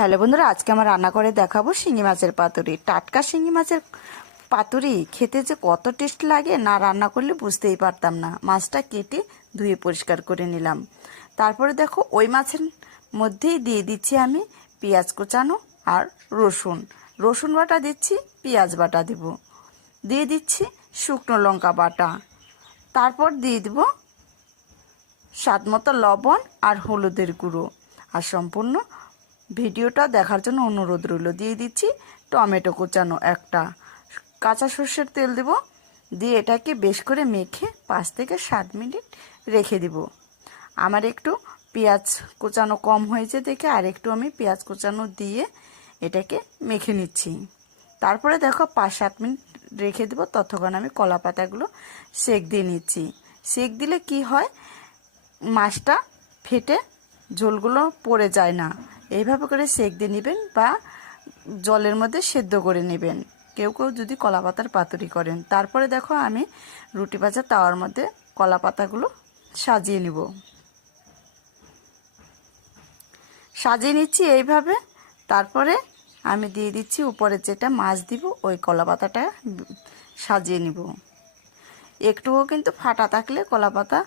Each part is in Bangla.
হ্যালো বন্ধুরা, আজকে আমরা রান্না করে দেখাবো শিঙি মাছের পাতুরি। টাটকা শিঙি মাছের পাতুরি খেতে যে কত টেস্ট লাগে, না রান্না করলে বুঝতেই পারতাম না। মাছটা কেটে ধুয়ে পরিষ্কার করে নিলাম। তারপরে দেখো ওই মাছের মধ্যেই দিয়ে দিচ্ছি আমি পেঁয়াজ কুচানো আর রসুন বাটা দিচ্ছি, পেঁয়াজ বাটা দেব, দিয়ে দিচ্ছি শুকনো লঙ্কা বাটা, তারপর দিয়ে দেব স্বাদ মতো লবণ আর হলুদের গুঁড়ো। আর সম্পূর্ণ ভিডিওটা দেখার জন্য অনুরোধ রইল। দিয়ে দিচ্ছি টমেটো কুচানো একটা, কাঁচা সর্ষের তেল দেব, দিয়ে এটাকে বেশ করে মেখে 5 থেকে 7 মিনিট রেখে দিব। আমার একটু পেঁয়াজ কুচানো কম হয়েছে দেখে আর একটু আমি পেঁয়াজ কুচানো দিয়ে এটাকে মেখে নিচ্ছি। তারপরে দেখো 5-7 মিনিট রেখে দেবো। ততক্ষণ আমি কলা পাতাগুলো সেক দিয়ে নিচ্ছি। সেক দিলে কি হয়, মাছটা ফেটে ঝোলগুলো পড়ে যায় না। এইভাবে করে সেক দিয়ে নেবেন বা জলের মধ্যে সেদ্ধ করে নেবেন, কেউ কেউ যদি কলা পাতার পাতুরি করেন। তারপরে দেখো আমি রুটি ভাজা তাওয়ার মধ্যে কলা পাতাগুলো সাজিয়ে নিব, সাজিয়ে নিচ্ছি এইভাবে। তারপরে আমি দিয়ে দিচ্ছি উপরে যেটা মাছ দিব, ওই কলা পাতাটা সাজিয়ে নিব। একটুও কিন্তু ফাটা থাকলে কলা পাতা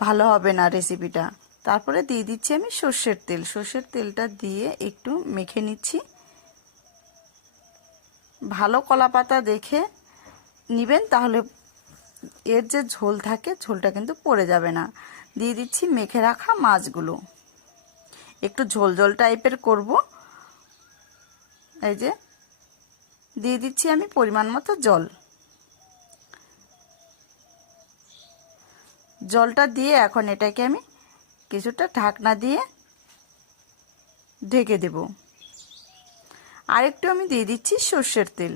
ভালো হবে না রেসিপিটা। তারপরে দিয়ে দিচ্ছি আমি সর্ষের তেলটা দিয়ে একটু মেখে নিচ্ছি। ভালো কলা পাতা দেখে নেবেন, তাহলে এর যে ঝোল থাকে ঝোলটা কিন্তু পড়ে যাবে না। দিয়ে দিচ্ছি মেখে রাখা মাছগুলো, একটু ঝোল ঝোল টাইপের করব। এই যে দিয়ে দিচ্ছি আমি পরিমাণ মতো জলটা দিয়ে এখন এটাকে আমি কিছুটা ঢাকনা দিয়ে ঢেকে দেব। আরেকটু আমি দিয়ে দিচ্ছি সর্ষের তেল।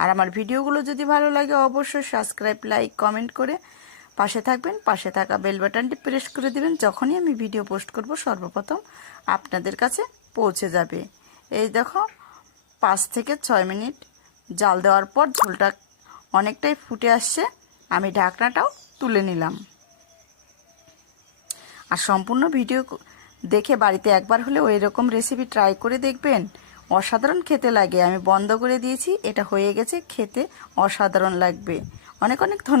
আর আমার ভিডিওগুলো যদি ভালো লাগে অবশ্যই সাবস্ক্রাইব, লাইক, কমেন্ট করে পাশে থাকবেন। পাশে থাকা বেল বাটনটি প্রেস করে দিবেন, যখনই আমি ভিডিও পোস্ট করব সর্বপ্রথম আপনাদের কাছে পৌঁছে যাবে। এই দেখো 5 থেকে 6 মিনিট জাল দেওয়ার পর ঝোলটা অনেকটাই ফুটে আসছে। আমি ঢাকনাটাও তুলে নিলাম। আর সম্পূর্ণ ভিডিও দেখে বাড়িতে একবার হলে ওই রকম রেসিপি ট্রাই করে দেখবেন, অসাধারণ খেতে লাগে। আমি বন্ধ করে দিয়েছি, এটা হয়ে গেছে, খেতে অসাধারণ লাগবে। অনেক অনেক ধন্যবাদ।